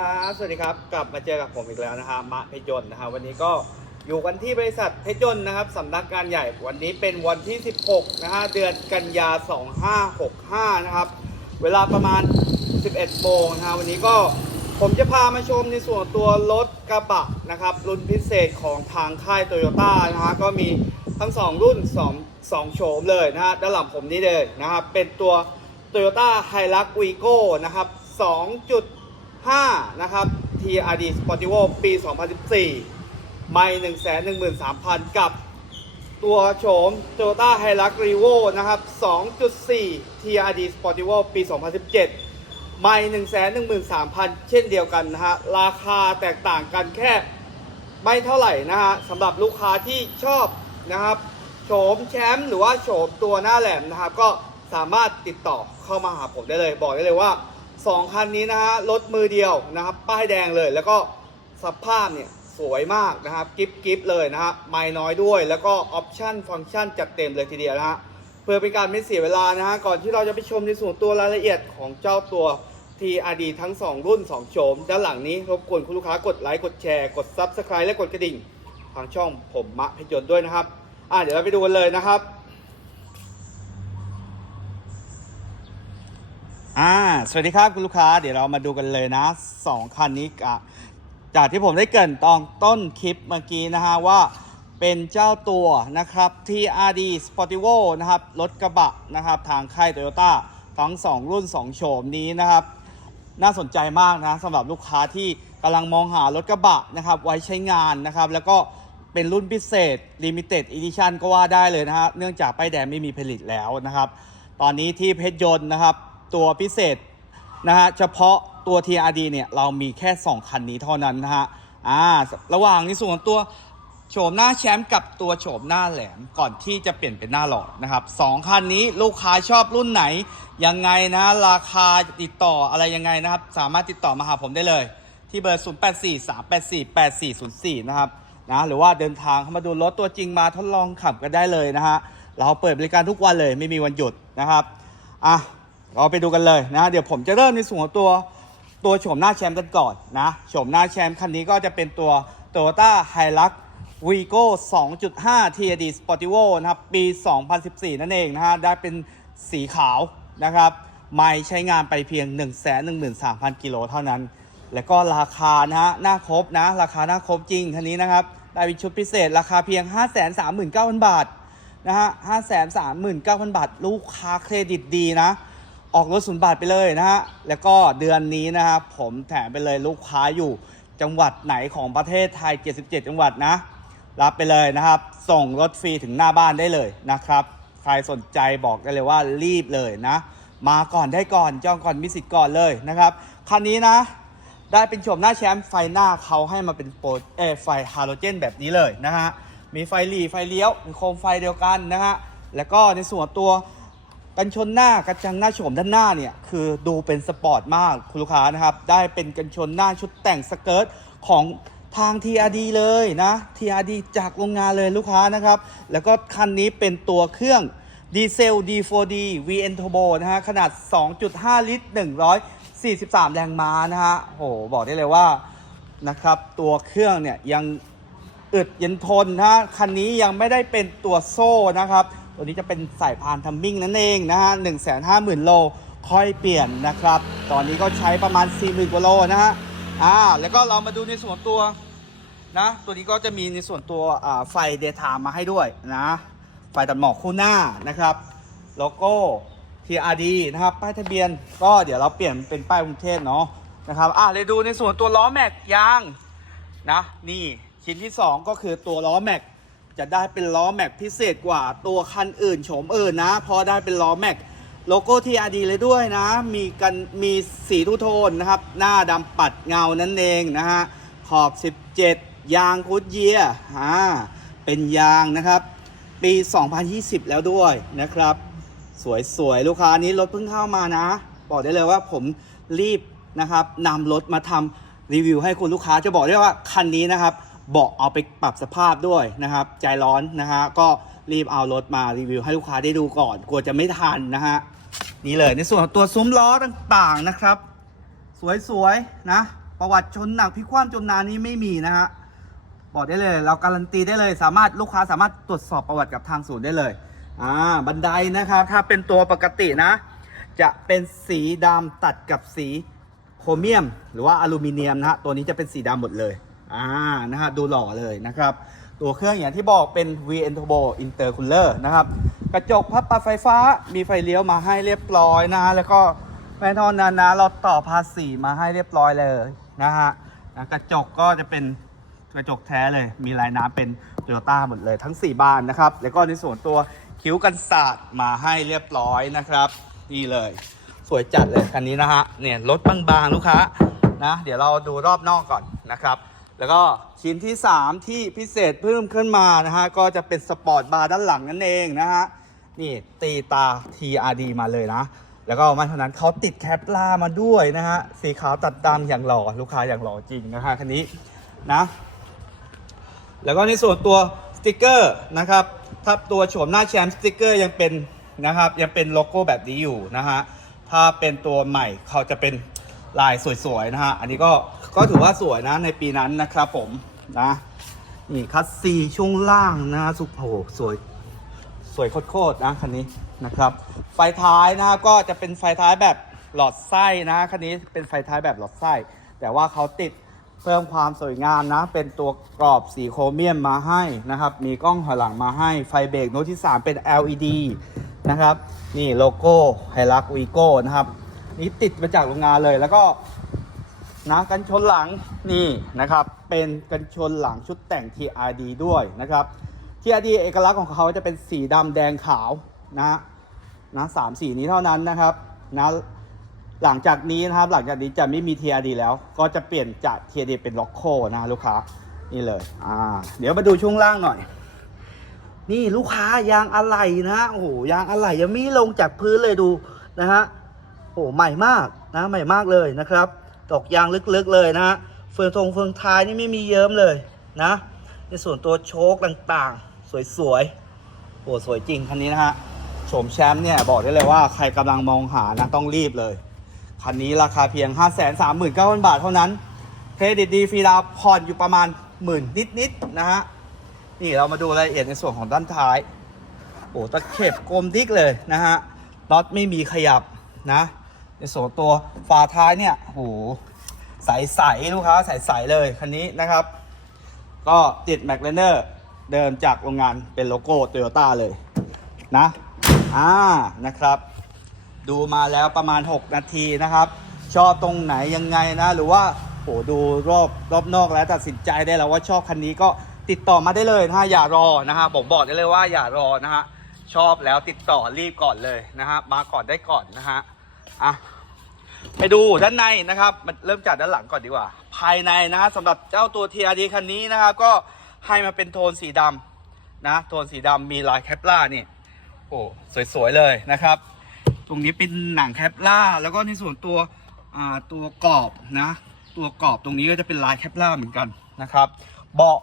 วัสดีครับสวัสดีครับ กลับมาเจอกับผมอีกแล้วนะฮะมะเพชรยนต์นะฮะวันนี้ก็อยู่กันที่บริษัทเพชรยนต์นะครับสำนักงานใหญ่วันนี้เป็นวันที่ 16 นะฮะเดือนกันยา 2565 นะครับ เวลาประมาณ 11 โมงนะฮะวันนี้ก็ผมจะพามาชมในส่วนตัวรถกระบะนะครับ รุ่นพิเศษของทางค่ายโตโยต้านะฮะก็มีทั้ง 2 รุ่น 2 2โฉมเลยนะฮะด้านหลังผมนี้เลยนะครับเป็นตัว Toyota Hilux Vigo นะครับ 5นะครับ TRD Sportivo ปี 2014 ไม่113,000 กับตัวโฉม Toyota Hilux Revo นะครับ 2.4 TRD Sportivo ปี 2017 ไม่113,000 เช่นเดียวกันนะฮะ ราคาแตกต่างกันแค่ไม่เท่าไหร่นะฮะสำหรับลูกค้าที่ชอบนะครับโฉมแชมป์หรือว่าโฉมตัวหน้าแหลมนะครับ ก็สามารถติดต่อเข้ามาหาผมได้เลย บอกได้เลยว่า 2 คันนี้นะฮะรถมือเดียวนะครับ ป้ายแดงเลย แล้วก็สภาพเนี่ยสวยมากนะครับกิฟกิฟเลยนะฮะไม่น้อยด้วย แล้วก็ออปชั่นฟังก์ชันจัดเต็มเลยทีเดียวนะฮะเพื่อเป็นการไม่เสียเวลานะฮะก่อนที่เราจะไปชมในส่วนตัวรายละเอียดของเจ้าตัว TRD ทั้ง 2 รุ่น 2 โฉม ด้านหลังนี้รบกวนคุณลูกค้ากดไลค์กดแชร์กด Subscribe และกดกระดิ่ง ทางช่องผมมะพยนต์ด้วยนะครับ อะเดี๋ยวเราไปดูกันเลยนะครับ อ่าสวัสดีครับคุณลูกค้าเดี๋ยวเรามาดูกันเลยนะสองคันนี้กะจากที่ผมได้เกรินตอนต้นคลิปเมื่อกี้นะฮะว่าเป็นเจ้าตัวนะครับ TRD Sportivo นะครับรถกระบะนะครับทางค่าย Toyota ทั้ง 2 รุ่น 2 โฉมนี้นะครับ น่าสนใจมากนะสำหรับลูกค้าที่กำลังมองหารถกระบะนะครับไว้ใช้งานนะครับ แล้วก็เป็นรุ่นพิเศษ Limited Edition ก็ว่าได้เลยนะฮะเนื่องจากป้ายแดงไม่มีผลิตแล้วนะครับ ตอนนี้ที่เพชรยนต์นะครับ ตัวพิเศษนะฮะเฉพาะตัว TRD เนี่ยเรามีแค่ 2 คันนี้เท่านั้นนะฮะอ่าระหว่างในส่วนของตัวโฉมหน้าแชมป์กับตัวโฉมหน้าแหลมก่อนที่จะเปลี่ยนเป็นหน้าหล่อนะครับสองคันนี้ลูกค้าชอบรุ่นไหน ยังไงนะราคาติดต่ออะไรยังไงนะครับ สามารถติดต่อมาหาผมได้เลย ที่เบอร์ 0843848404 นะครับนะหรือว่าเดินทางเข้ามาดูรถตัวจริงมาทดลองขับกันได้เลยนะฮะเราเปิดบริการทุกวันเลยไม่มีวันหยุดนะครับอะ เราไปดูกันเลยนะ เดี๋ยวผมจะเริ่มในส่วนของตัวตัวโฉมหน้าแชมป์กันก่อนนะโฉมหน้าแชมป์คันนี้ก็จะเป็นตัว Toyota Hilux Vigo 2.5 TRD Sportivo นะครับ ปี 2014 นั่นเองนะฮะ ได้เป็นสีขาวนะครับ ไม่ใช้งานไปเพียง 113,000 กิโลเท่านั้น แล้วก็ราคานะฮะ หน้าครบนะ ราคาหน้าครบจริงคันนี้นะครับ ได้เป็นชุดพิเศษ ราคาเพียง 539,000 บาทนะฮะ 539,000 บาท ลูกค้าเครดิตดีนะ ออกรถศูนย์บาทไปเลยนะฮะ แล้วก็เดือนนี้นะครับผมแถมไปเลยลูกค้าอยู่จังหวัดไหนของประเทศไทย 77 จังหวัดนะ รับไปเลยนะครับ ส่งรถฟรีถึงหน้าบ้านได้เลยนะครับ ใครสนใจบอกได้เลยว่ารีบเลยนะ มาก่อนได้ก่อนจองก่อนมีสิทธิ์ก่อนเลยนะครับ คันนี้นะ ได้เป็นโฉมหน้าแชมป์ไฟหน้าเขาให้มาเป็นโปรเออไฟฮาโลเจนแบบนี้เลยนะฮะ มีไฟหลีไฟเลี้ยวมีโคมไฟเดียวกันนะฮะ แล้วก็ในส่วนตัว กันชนหน้า กระจังหน้าโฉมด้านหน้าเนี่ยคือดูเป็นสปอร์ตมากคุณลูกค้านะครับ ได้เป็นกันชนหน้าชุดแต่งสเกิร์ตของทาง TRD เลยนะ TRD จากโรงงานเลยลูกค้านะครับ แล้วก็คันนี้เป็นตัวเครื่องดีเซล D4D VN Turbo นะฮะ ขนาด 2.5 ลิตร 143 แรงม้านะฮะโหบอกได้เลยว่านะครับ ตัวเครื่องเนี่ยยังอึดเย็นทนนะฮะคันนี้ยังไม่ได้เป็นตัวโซ่นะครับ ตัวนี้จะเป็นสายพานทัมมิ่งนั่นเองนะฮะหนึ่งแสนห้าหมื่นโลค่อยเปลี่ยนนะครับ ตอนนี้ก็ใช้ประมาณ 4 0,000กว่าโลนะฮะอ่าแล้วก็เรามาดูในส่วนตัวนะตัวนี้ก็จะมีในส่วนตัวไฟเดย์ไทม์มาให้ด้วยนะไฟตัดหมอกคู่หน้านะครับโลโก้ TRD นะครับป้ายทะเบียน ก็เดี๋ยวเราเปลี่ยนเป็นป้ายกรุงเทพเนาะนะครับอะเลยดูในส่วนตัวล้อแม็กยางนะนี่ชิ้นที่ 2 ก็คือตัวล้อแม็ก จะได้เป็นล้อแม็กพิเศษกว่าตัวคันอื่นโฉมอื่นนะเพอได้เป็นล้อแม็กโลโก้ TRD เลยด้วยนะ มีกันมีสีทุโทนนะครับ หน้าดำปัดเงานั่นเองนะฮะ ขอบ 17 ยางคุดเยียอ่าเป็นยางนะครับ ปี 2020 แล้วด้วยนะครับ สวยๆ ลูกค้านี้รถเพิ่งเข้ามานะ บอกได้เลยว่าผมรีบนะครับนำรถมาทำรีวิวให้คุณลูกค้าจะบอกได้ว่าคันนี้นะครับ เบาะเอาไปปรับสภาพด้วยนะครับ ใจร้อนนะฮะก็รีบเอารถมารีวิวให้ลูกค้าได้ดูก่อน กลัวจะไม่ทันนะฮะนี่เลยในส่วนของตัวซุ้มล้อต่างๆนะครับ สวยๆนะ ประวัติชนหนักพิกคว่ำจมน้ำนี้ไม่มีนะฮะบอกได้เลย เราการันตีได้เลย สามารถลูกค้าสามารถตรวจสอบประวัติกับทางศูนย์ได้เลยอ่าบันไดนะครับถ้าเป็นตัวปกตินะ จะเป็นสีดำตัดกับสีโครเมียม หรือว่าอลูมิเนียมนะฮะตัวนี้จะเป็นสีดำหมดเลย อ่านะฮะดูหล่อเลยนะครับ ตัวเครื่องอย่างที่บอกเป็น VN Turbo Intercooler นะครับ กระจกพับปรับไฟฟ้ามีไฟเลี้ยวมาให้เรียบร้อยนะฮะแล้วก็แน่นอนนะนะเราต่อภาษีมาให้เรียบร้อยเลยนะฮะนะกระจกก็จะเป็นกระจกแท้เลยมีลายน้ำเป็นโตโยต้าหมดเลยทั้ง 4 บานนะครับ แล้วก็ในส่วนตัวคิ้วกันศาสตร์มาให้เรียบร้อยนะครับ นี่เลย สวยจัดเลยคันนี้นะฮะเนี่ยรถบางๆลูกค้านะ เดี๋ยวเราดูรอบนอกก่อนนะครับ แล้วก็ชิ้นที่ 3 ที่พิเศษเพิ่มขึ้นมานะฮะ ก็จะเป็นสปอร์ตบาร์ด้านหลังนั่นเองนะฮะ นี่ตีตา TRD มาเลยนะ แล้วก็ไม่เท่านั้นเขาติดแคปล่ามาด้วยนะฮะ สีขาวตัดดำอย่างหล่อ ลูกค้าอย่างหล่อจริงนะฮะคันนี้นะ แล้วก็ในส่วนตัวสติกเกอร์นะครับถ้าตัวโฉมหน้าแชมป์สติกเกอร์ยังเป็นนะครับยังเป็นโลโก้แบบนี้อยู่นะฮะ ถ้าเป็นตัวใหม่เขาจะเป็นลายสวยๆนะฮะ อันนี้ก็ ก็ถือว่าสวยนะในปีนั้นนะครับผมนะนี่คัสซีช่วงล่างนะสุโหสวยสวยโคตรๆนะคันนี้นะครับ ไฟท้ายนะก็จะเป็นไฟท้ายแบบหลอดไส้นะคันนี้เป็นไฟท้ายแบบหลอดไส้ แต่ว่าเขาติดเพิ่มความสวยงามนะ เป็นตัวกรอบสีโครเมียมมาให้นะครับ มีกล้องถอยหลังมาให้ ไฟเบรกโน้ตที่ 3 เป็น LED นะครับ นี่โลโก้ไฮรักวีโก้นะครับ นี่ติดมาจากโรงงานเลย แล้วก็ นะกันชนหลังนี่นะครับ เป็นกันชนหลังชุดแต่ง TRD ด้วยนะครับ TRD เอกลักษณ์ของเขาจะเป็นสีดำแดงขาวนะนะสามสีนี้เท่านั้นนะครับนะหลังจากนี้นะครับหลังจากนี้จะไม่มี TRD แล้วก็จะเปลี่ยนจาก TRD เป็นล็อกโคนะลูกค้านี่เลยอ่าเดี๋ยวมาดูช่วงล่างหน่อย นี่ลูกค้ายางอะไหล่นะโอ้โหยางอะไหล่ยังไม่ลงจากพื้นเลยดูนะฮะโอ้ใหม่มากนะใหม่มากเลยนะครับ ตอกยางลึกๆเลยนะฮะเฟืองทงเฟืองท้ายนี่ไม่มีเยิ้มเลยนะ ในส่วนตัวโชคต่างๆ สวยๆโอ้สวยจริงคันนี้นะฮะโฉมแชมป์เนี่ยบอกได้เลยว่าใครกำลังมองหานะต้องรีบเลยคันนี้ราคาเพียง 5 3 9 0 0 0 บาทเท่านั้นเครดิตดีฟรีดาวผ่อนอยู่ประมาณหมื่นนิดๆนะฮะนี่เรามาดูรายละเอียดในส่วนของด้านท้าย โอ้ตะเข็บกลมดิกเลยนะฮะน็อตไม่มีขยับนะ ในส่วนตัวฝาท้ายเนี่ยโหใสๆลูกค้าใสๆเลยคันนี้นะครับ ก็ติดแม็กเลเนอร์เดิมจากโรงงานเป็นโลโก้โตโยต้าเลยนะอ่านะครับ ดูมาแล้วประมาณ 6 นาทีนะครับ ชอบตรงไหนยังไงนะ หรือว่าโหดูรอบรอบนอกแล้วตัดสินใจได้แล้วว่าชอบคันนี้ก็ติดต่อมาได้เลยนะฮะอย่ารอนะฮะผมบอกได้เลยว่าอย่ารอนะฮะชอบแล้วติดต่อรีบก่อนเลยนะฮะมาก่อนได้ก่อนนะฮะ อะไปดูด้านในนะครับมันเริ่มจากด้านหลังก่อนดีกว่า ภายในนะฮะสำหรับเจ้าตัว TRD คันนี้นะครับก็ให้มาเป็นโทนสีดำนะโทนสีดำมีลายแคปล่านี่โอ้สวยๆเลยนะครับ ตรงนี้เป็นหนังแคปล่าแล้วก็ในส่วนตัวตัวกรอบนะ ตัวกรอบตรงนี้ก็จะเป็นลายแคปล่าเหมือนกันนะครับ เบาะ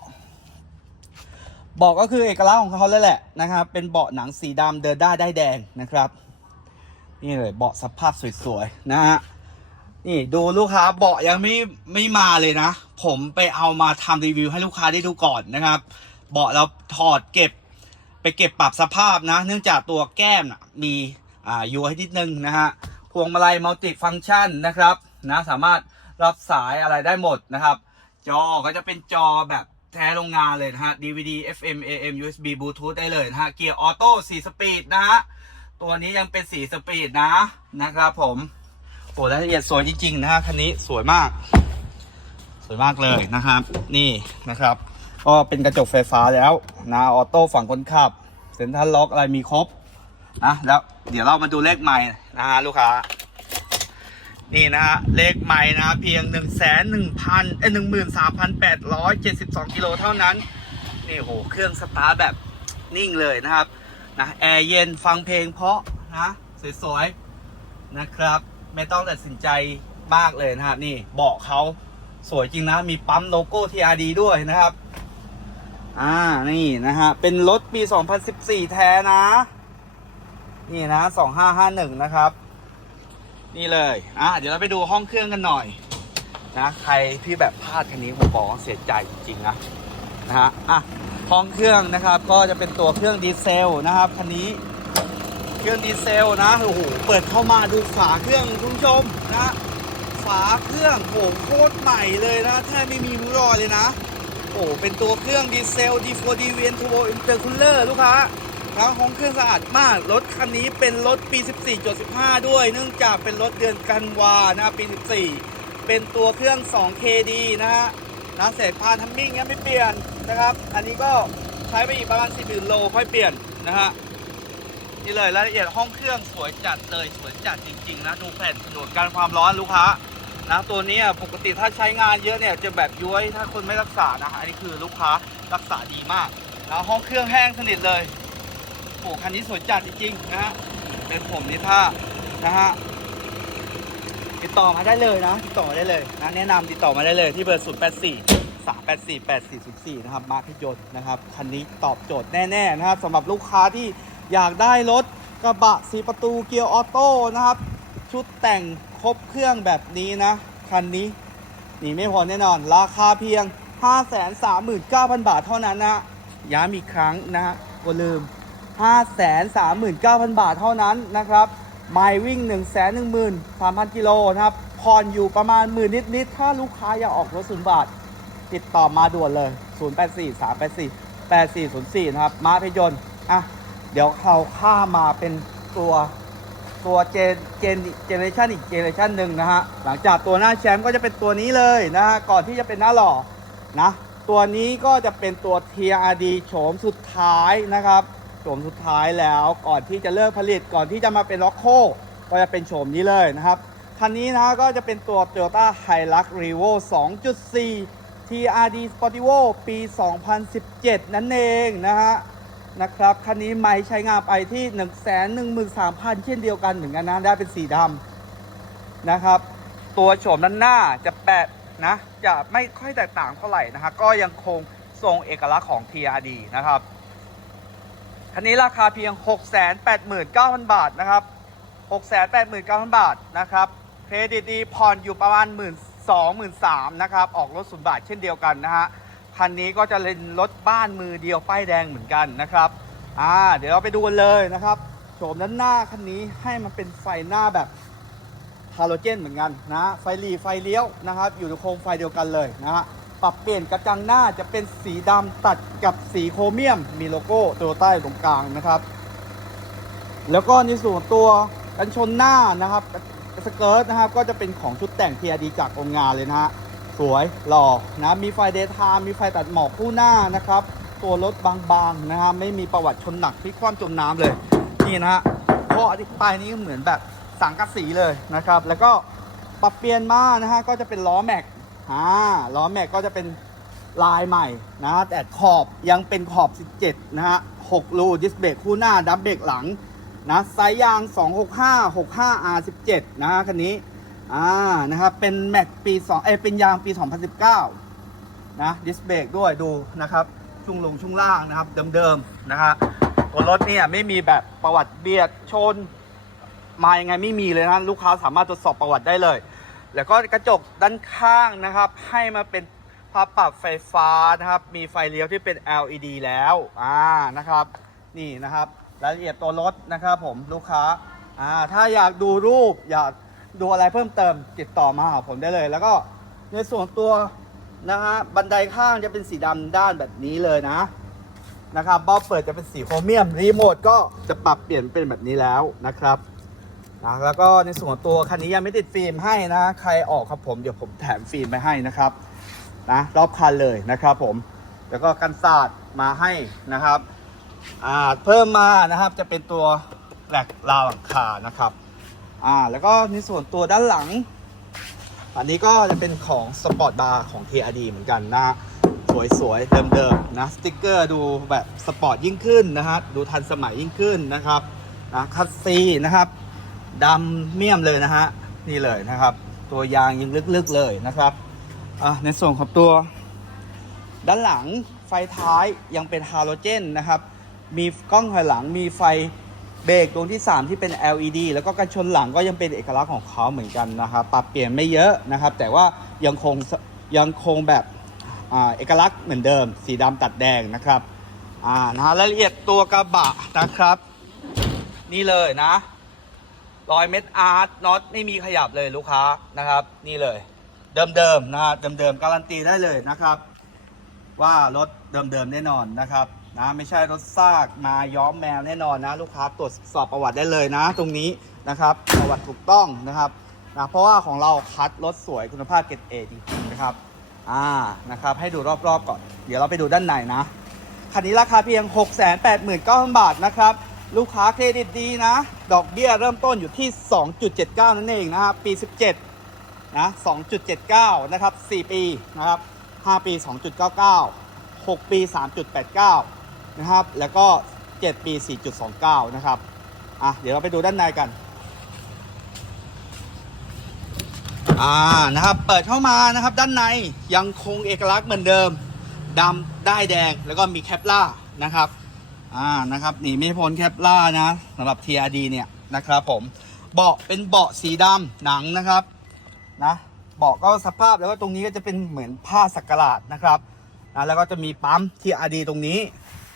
เบาะก็คือเอกลักษณ์ของเขาเลยแหละนะครับ เป็นเบาะหนังสีดำเดินได้ได้แดงนะครับ นี่เลยเบาะสภาพสวยๆนะฮะนี่ดูลูกค้าเบาะยังไม่ไม่มาเลยนะ ผมไปเอามาทำรีวิวให้ลูกค้าได้ดูก่อนนะครับ เบาะเราถอดเก็บ ไปเก็บปรับสภาพนะ เนื่องจากตัวแก้มนะมีอ่าอยู่ให้นิดนึงนะฮะพวงมาลัยมัลติฟัง c t ชันนะครับนะสามารถรับสายอะไรได้หมดนะครับ จอก็จะเป็นจอแบบแท้โรงงานเลยนะฮะ DVD FM AM USB Bluetooth ได้เลยนะฮะเกียร์ออโต้4สปีดนะฮะ ตัวนี้ยังเป็น4สปีดนะนะครับผมโอ้รายละเอียดสวยจริงๆนะฮะคันนี้สวยมาก สวยมากเลยนะครับ นี่นะครับก็เป็นกระจกไฟฟ้าแล้วนะออโต้ฝั่งคนขับ เซ็นทรัลล็อกอะไรมีครบนะแล้วเดี๋ยวเรามาดูเลขใหม่นะฮะลูกค้านี่นะฮะเลขใหม่นะเพียง1นึ่งแสนหนึ่งพันเอ้หนึ่งหมื่นสามพันแปดร้อยเจ็ดสิบสองกิโลเท่านั้น นี่โหเครื่องสตาร์ทแบบนิ่งเลยนะครับ นะแอร์เย็นฟังเพลงเพราะนะสวยๆนะครับ ไม่ต้องตัดสินใจมากเลยนะครับ นี่เบาะเขาสวยจริงนะ มีปั๊มโลโก้ TRD ด้วยนะครับ อ่านี่นะฮะ เป็นรถปี 2014 แท้นะ นี่นะ 2551 นะครับ นี่เลย อะเดี๋ยวเราไปดูห้องเครื่องกันหน่อยนะ ใครที่แบบพลาดคันนี้ผมบอกเสียใจจริงๆนะนะฮะ อะ ห้องเครื่องนะครับ ก็จะเป็นตัวเครื่องดีเซลนะครับคันนี้เครื่องดีเซลนะโอ้โหเปิดเข้ามาดูฝาเครื่องคุณผู้ชมนะฝาเครื่องโหโคตรใหม่เลยนะแทบไม่มีริ้วรอยเลยนะโอ้เป็นตัวเครื่องดีเซล D4D v n Turbo Intercooler ลูกค้านะห้องเครื่องสะอาดมาก รถคันนี้เป็นรถปี 14.15 ด้วย เนื่องจากเป็นรถเดือนกันวานะปี 14 เป็นตัวเครื่อง 2KD นะฮะนะเศษพานทัมมิ่งยังไม่เปลี่ยน นะครับ อันนี้ก็ใช้ไปอีกประมาณ40,000โลค่อยเปลี่ยนนะฮะนี่เลยรายละเอียดห้องเครื่องสวยจัดเลยสวยจัดจริง ๆ นะ ดูแผ่นสนุนการความร้อนลูกค้านะตัวนี้ปกติถ้าใช้งานเยอะเนี่ยจะแบบย้วยถ้าคนไม่รักษานะอันนี้คือลูกค้ารักษาดีมากนะห้องเครื่องแห้งสนิทเลยโอ้คันนี้สวยจัดจริงๆนะฮะเป็นผมนี่ถ้านะฮะติดต่อมาได้เลยนะติดต่อมาได้เลยนะแนะนำติดต่อมาได้เลยที่เบอร์ 0 3 8 4 8 4 0 4นะครับมาพิยนต์นะครับคันนี้ตอบโจทย์แน่ๆนะครับสำหรับลูกค้าที่อยากได้รถกระบะสีประตูเกียร์ออโต้นะครับ ชุดแต่งครบเครื่องแบบนี้นะ คันนี้หนีไม่พอแน่นอน ราคาเพียง 539,000 บาทเท่านั้นนะย้ำอีกครั้งนะฮะก็ลืม 539,000 บาทเท่านั้นนะครับไมล์วิ่ง 113,000 กิโลนะครับผ่อนอยู่ประมาณหมื่นนิดๆถ้าลูกค้าอยากออกรถศูนย์บาท ติดต่อมาด่วนเลย 084 384 8404 นะครับ มาพยนต์อะ เดี๋ยวเขาข้ามาเป็นตัวตัวเจนเจนเจเนอเรชันอีกเจเนอเรชันหนึ่งนะฮะ หลังจากตัวหน้าแชมป์ก็จะเป็นตัวนี้เลยนะฮะ ก่อนที่จะเป็นหน้าหล่อนะ ตัวนี้ก็จะเป็นตัว TRD โฉมสุดท้ายนะครับโฉมสุดท้ายแล้วก่อนที่จะเลิกผลิตก่อนที่จะมาเป็นล็อกโคก็จะเป็นโฉมนี้เลยนะครับคันนี้นะก็จะเป็นตัว Toyota Hilux Revo 2.4 TRD Sportivo ปี 2017 นั่นเองนะฮะนะครับคันนี้ไม่ใช้งานไปที่ 1 1 3 0 0 0 เช่นเดียวกันเหมือนกันนะได้เป็นสีดำนะครับ ตัวโฉมด้านหน้าจะแปะนะจะไม่ค่อยแตกต่างเท่าไหร่นะฮะก็ยังคงทรงเอกลักษณ์ของ TRD นะครับคันนี้ราคาเพียง 689,000 บาทนะครับ 689,000 บาทนะครับ เครดิตดีผ่อนอยู่ประมาณ1 2 0 0 0 0นะครับ ออกรถศูนย์บาทเช่นเดียวกันนะฮะ คันนี้ก็จะเป็นรถบ้านมือเดียวป้ายแดงเหมือนกันนะครับ อ่า เดี๋ยวเราไปดูกันเลยนะครับโฉมด้านหน้าคันนี้ให้มันเป็นไฟหน้าแบบฮาโลเจนเหมือนกันนะ ไฟหลีไฟเลี้ยวนะครับ อยู่ในโคมไฟเดียวกันเลยนะฮะ ปรับเปลี่ยนกระจังหน้าจะเป็นสีดำตัดกับสีโครเมียม มีโลโก้โตโยต้ตรงกลางนะครับ แล้วก็ในส่วนตัวกันชนหน้านะครับ สเกิร์ตนะครับก็จะเป็นของชุดแต่ง TRD จากโรงงานเลยนะฮะสวยหล่อนะมีไฟเดย์ไทม์มีไฟตัดหมอกคู่หน้านะครับ ตัวรถบางๆนะฮะไม่มีประวัติชนหนักพลิกคว่ำจมน้ำเลยนี่นะฮะข้ออธิบายนี้เหมือนแบบสังกะสีเลยนะครับ แล้วก็ปรับเปลี่ยนมานะฮะก็จะเป็นล้อแม็กอ่าล้อแม็กก็จะเป็นลายใหม่นะแต่ขอบยังเป็นขอบ 17 นะฮะ6รูดิสเบรกคู่หน้าดับเบรกหลัง นะไซส์ยาง 265 65 R17 นะคันนี้อ่านะครับเป็นแม็กปี2เอเป็นยางปี 2019 นะดิสเบรกด้วยดูนะครับช่วงลงช่วงล่างนะครับเดิมๆนะฮะตัวรถเนี่ยไม่มีแบบประวัติเบียดชน มายังไงไม่มีเลยนะลูกค้าสามารถตรวจสอบประวัติได้เลย แล้วก็กระจกด้านข้างนะครับ ให้มาเป็นภาพปรับไฟฟ้านะครับ มีไฟเลี้ยวที่เป็น LED แล้วอ่านะครับ นี่นะครับ รายละเอียดตัวรถนะครับผมลูกค้าอ่าถ้าอยากดูรูปอยากดูอะไรเพิ่มเติมติดต่อมาหาผมได้เลย แล้วก็ในส่วนตัวนะฮะบันไดข้างจะเป็นสีดำด้านแบบนี้เลยนะนะครับเบ้าเปิดจะเป็นสีโครเมียมรีโมทก็จะปรับเปลี่ยนเป็นแบบนี้แล้วนะครับนะแล้วก็ในส่วนตัวคันนี้ยังไม่ติดฟิล์มให้นะ ใครออกครับผมเดี๋ยวผมแถมฟิล์มไปให้นะครับนะรอบคันเลยนะครับผม แล้วก็กันศาสตร์มาให้นะครับ อ่าเพิ่มมานะครับจะเป็นตัวแหลกราวหลังคานะครับอ่าแล้วก็ในส่วนตัวด้านหลัง อันนี้ก็จะเป็นของสปอร์ตบาร์ของ TRD เหมือนกันนะสวยๆเดิมๆนะสติกเกอร์ดูแบบสปอร์ตยิ่งขึ้นนะฮะดูทันสมัยยิ่งขึ้นนะครับนะคัสซีนะครับดำเมี่ยมเลยนะฮะนี่เลยนะครับ ตัวยางยังลึกๆเลยนะครับอะในส่วนของตัว ด้านหลังไฟท้ายยังเป็นฮาโลเจนนะครับ มีกล้องถอยหลังมีไฟเบรกดวงที่ 3 ที่เป็น LED แล้วก็กันชนหลังก็ยังเป็นเอกลักษณ์ของเขาเหมือนกันนะครับปรับเปลี่ยนไม่เยอะนะครับ แต่ว่ายังคงยังคงแบบอเอกลักษณ์เหมือนเดิม สีดำตัดแดงนะครับอ่านะฮะรายละเอียดตัวกระบะนะครับ นี่เลยนะรอยเม็ดอาร์ตน็อตไม่มีขยับเลยลูกค้านะครับ นี่เลย เดิมๆนะฮะเดิมๆการันตีได้เลยนะครับ ว่ารถเดิมๆแน่นอนนะครับ นะไม่ใช่รถซากมาย้อมแมวแน่นอนนะ ลูกค้าตรวจสอบประวัติได้เลยนะ ตรงนี้นะครับประวัติถูกต้องนะครับนะเพราะว่าของเราคัดรถสวยคุณภาพเกรดเอจริงๆนะครับอ่านะครับให้ดูรอบๆก่อน เดี๋ยวเราไปดูด้านในนะคันนี้ราคาเพียง 689,000 บาทนะครับ ลูกค้าเครดิตดีนะ ดอกเบี้ยเริ่มต้นอยู่ที่ 2.79 นั่นเองนะครับ ปี 17 นะ 2.79 นะครับ 4 ปีนะครับ 5 ปี 2.99 6 ปี 3.89 นะครับ แล้วก็ 7 ปี 4.29 นะครับ อะ เดี๋ยวเราไปดูด้านในกัน อ่า นะครับ เปิดเข้ามานะครับ ด้านในยังคงเอกลักษณ์เหมือนเดิมดำได้แดง แล้วก็มีแคปล่านะครับ อ่า นะครับ หนีไม่พ้นแคปล่านะสำหรับ TRD เนี่ยนะครับผม เบาะเป็นเบาะสีดำหนังนะครับ นะ เบาะก็สภาพแล้วก็ตรงนี้ก็จะเป็นเหมือนผ้าสักหลาดนะครับนะแล้วก็จะมีปั๊ม TRD ตรงนี้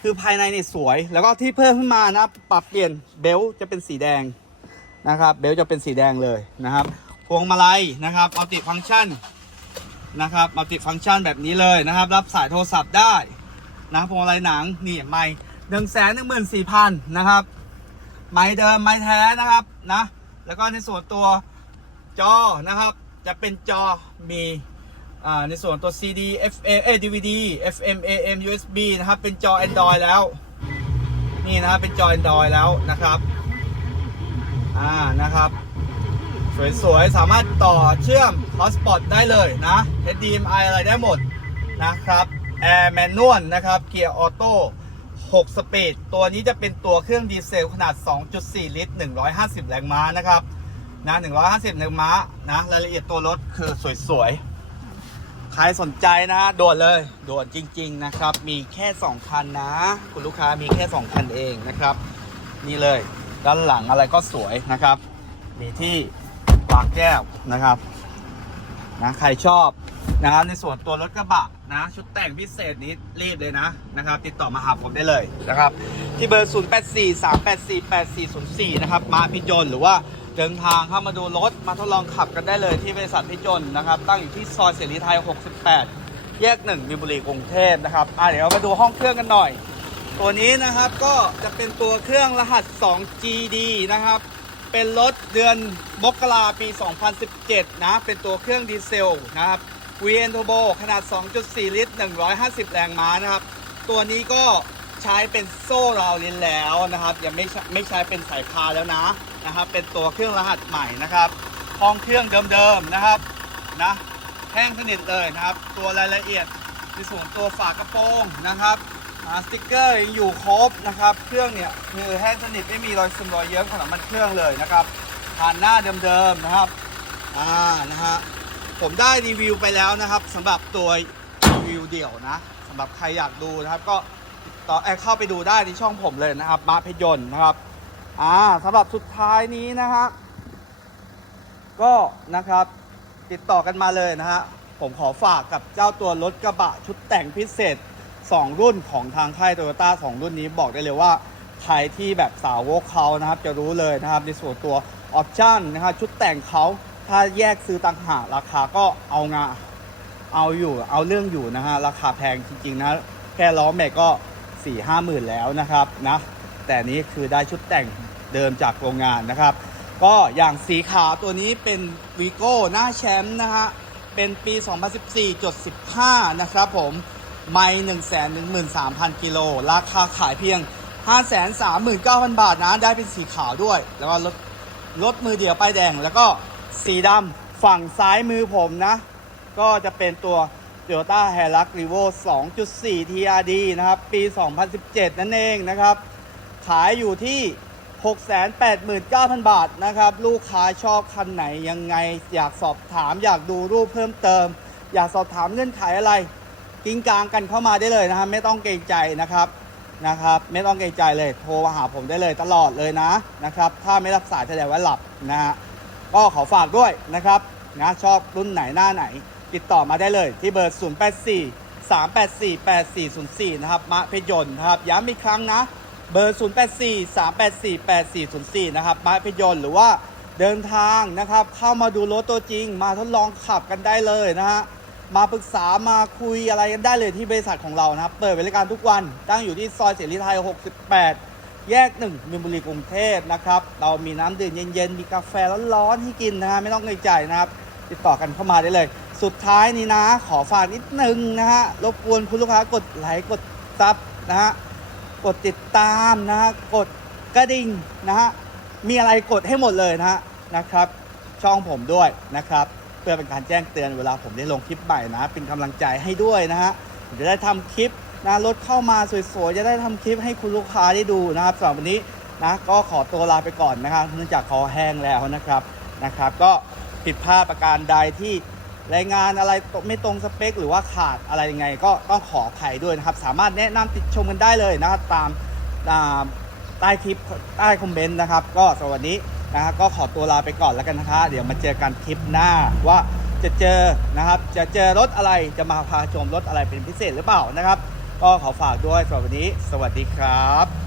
คือภายในเนี่ยสวย แล้วก็ที่เพิ่มขึ้นมานะปรับเปลี่ยนเบลต์จะเป็นสีแดงนะครับเบลต์จะเป็นสีแดงเลยนะครับพวงมาลัยนะครับมัลติฟัง c t ชันนะครับมัลติฟัง c t ชันแบบนี้เลยนะครับ รับสายโทรศัพท์ได้นะพวงมาลัยหนังนี่ไม่หนึ่งแสนหนึ่งหมื่นสี่พันนะครับไม้เดิมไม้แท้นะครับนะแล้วก็ในส่วนตัวจอนะครับจะเป็นจอมี ในส่วนตัว CD FA เอ้ DVD FM AM USB นะครับ เป็นจอ Android แล้ว นี่นะครับเป็นจอ Android แล้วนะครับ อ่า นะครับ สวยๆ สามารถต่อเชื่อม Hotspot ได้เลยนะ HDMI อะไรได้หมดนะครับ Air Manual นะครับ เกียร์ออโต้6สปีด ตัวนี้จะเป็นตัวเครื่องดีเซลขนาด 2.4 ลิตร 150 แรงม้านะครับ นะ 150 แรงม้า นะ รายละเอียดตัวรถคือสวยๆ ใครสนใจนะฮะด่วนเลยด่วนจริง ๆนะครับ มีแค่ 2 คันนะ คุณลูกค้ามีแค่ 2 คันเองนะครับ นี่เลยด้านหลังอะไรก็สวยนะครับ มีที่วางแก้วนะครับนะใครชอบนะครับในส่วนตัวรถกระบะนะ ชุดแต่งพิเศษนี้รีบเลยนะนะครับ ติดต่อมาหาผมได้เลยนะครับ ที่เบอร์ 0 8 4 3 8 4 8 4 0 4 นะครับ มาพิจนหรือว่า เดินทางเข้ามาดูรถมาทดลองขับกันได้เลยที่บริษัทพิจนนะครับ ตั้งอยู่ที่ซอยเสรีไทย 68 แยก1มีบุรีกรุงเทพนะครับอะเดี๋ยวมาดูห้องเครื่องกันหน่อย ตัวนี้นะครับก็จะเป็นตัวเครื่องรหัส 2GD นะครับ เป็นรถเดือนมกราปี 2017 นะ เป็นตัวเครื่องดีเซลนะครับ VN Turbo ขนาด 2.4 ลิตร 150 แรงม้านะครับ ตัวนี้ก็ใช้เป็นโซ่ราวลินแล้วนะครับ ยังไม่ใช้ไม่ใช้เป็นสายพานแล้วนะ นะครับ เป็นตัวเครื่องรหัสใหม่นะครับห้องเครื่องเดิมๆนะครับนะแห้งสนิทเลยนะครับ ตัวรายละเอียดในส่วนตัวฝากระโปรงนะครับสติ๊กเกอร์ยังอยู่ครบนะครับ เครื่องเนี่ยคือแห้งสนิทไม่มีรอยซึมรอยเยิ้มของน้ำมันเครื่องเลยนะครับผ่านหน้าเดิมๆนะครับอ่านะฮะผมได้รีวิวไปแล้วนะครับสำหรับตัวรีวิวเดี่ยวนะสำหรับใครอยากดูนะครับ ก็ต่อแอเข้าไปดูได้ที่ช่องผมเลยนะครับมาพยนต์นะครับ อ่าสำหรับสุดท้ายนี้นะฮะก็นะครับติดต่อกันมาเลยนะฮะผมขอฝากกับเจ้าตัวรถกระบะชุดแต่งพิเศษ 2 รุ่นของทางค่ายโตโยต้า2 รุ่นนี้บอกได้เลยว่าใครที่แบบสาวกเขานะครับ จะรู้เลยนะครับในส่วนตัวออปชั่นนะครับชุดแต่งเขาถ้าแยกซื้อต่างหากราคาก็เอางาเอาอยู่เอาเรื่องอยู่นะฮะราคาแพงจริงๆนะแค่ล้อแม็กก็4ี่ห้าหมื่นแล้วนะครับนะแต่นี้คือได้ชุดแต่ง เดิมจากโรงงานนะครับ ก็อย่างสีขาวตัวนี้เป็นวีโก้หน้าแชมป์นะฮะ เป็นปี 2014.15 นะครับผมไม่113,000 กิโล ราคาขายเพียง 539,000 บาทนะ ได้เป็นสีขาวด้วย แล้วก็รถรถมือเดียวป้ายแดง แล้วก็สีดำฝั่งซ้ายมือผมนะ ก็จะเป็นตัว Toyota h i l u x Revo 2.4 TRD นะครับ ปี 2017 นั่นเองนะครับ ขายอยู่ที่ 689,000 บาทนะครับ ลูกค้าชอบคันไหนยังไง อยากสอบถาม อยากดูรูปเพิ่มเติม อยากสอบถามเงื่อนไขอะไรกิ้งกลางกันเข้ามาได้เลยนะครับ ไม่ต้องเกรงใจนะครับนะครับ ไม่ต้องเกรงใจเลย โทรมาหาผมได้เลยตลอดเลยนะนะครับ ถ้าไม่รับสายแสดงว่าหลับนะฮะก็ขอฝากด้วยนะครับนะชอบรุ่นไหนหน้าไหน ติดต่อมาได้เลยที่เบอร์ 084 384 8404 นะครับมะเพชรยนต์นะครับย้ำอีกครั้งนะ เบอร์ 084 384 8404 นะครับมะเพชรยนต์หรือว่าเดินทางนะครับ เข้ามาดูรถตัวจริง มาทดลองขับกันได้เลยนะฮะ มาปรึกษามาคุยอะไรกันได้เลยที่บริษัทของเรานะครับ เปิดบริการทุกวันตั้งอยู่ที่ซอยเสรีไทย 68 แยกหนึ่งมินบุรีกรุงเทพนะครับ เรามีน้ำดื่มเย็นๆ มีกาแฟร้อนๆให้กินนะฮะ ไม่ต้องเกรงใจนะครับ ติดต่อกันเข้ามาได้เลย สุดท้ายนี้นะ ขอฝากนิดนึงนะฮะ รบกวนคุณลูกค้ากดไลค์กดซับนะฮะ กดติดตามนะฮะกดกระดิ่งนะฮะมีอะไรกดให้หมดเลยนะฮะนะครับ ช่องผมด้วยนะครับ เพื่อเป็นการแจ้งเตือนเวลาผมได้ลงคลิปใหม่นะ เป็นกำลังใจให้ด้วยนะฮะผมจะได้ทำคลิปนะรถเข้ามาสวยๆจะได้ทำคลิปให้คุณลูกค้าได้ดูนะครับสำหรับวันนี้นะก็ขอตัวลาไปก่อนนะครับเนื่องจากคอแห้งแล้วนะครับนะครับ ก็ผิดพลาดประการใดที่ รายงานอะไรไม่ตรงสเปค หรือว่าขาดอะไรยังไง ก็ต้องขออภัยด้วยนะครับ สามารถแนะนำติดชมกันได้เลยนะครับ ตามใต้คลิปใต้คอมเมนต์นะครับ ก็สวันนี้นะครับก็ขอตัวลาไปก่อนแล้วกันนะคะ เดี๋ยวมาเจอกันคลิปหน้าว่าจะเจอนะครับ จะเจอรถอะไรจะมาพาชมรถอะไรเป็นพิเศษหรือเปล่านะครับ ก็ขอฝากด้วยสำหรับวันนี้ สวัสดีครับ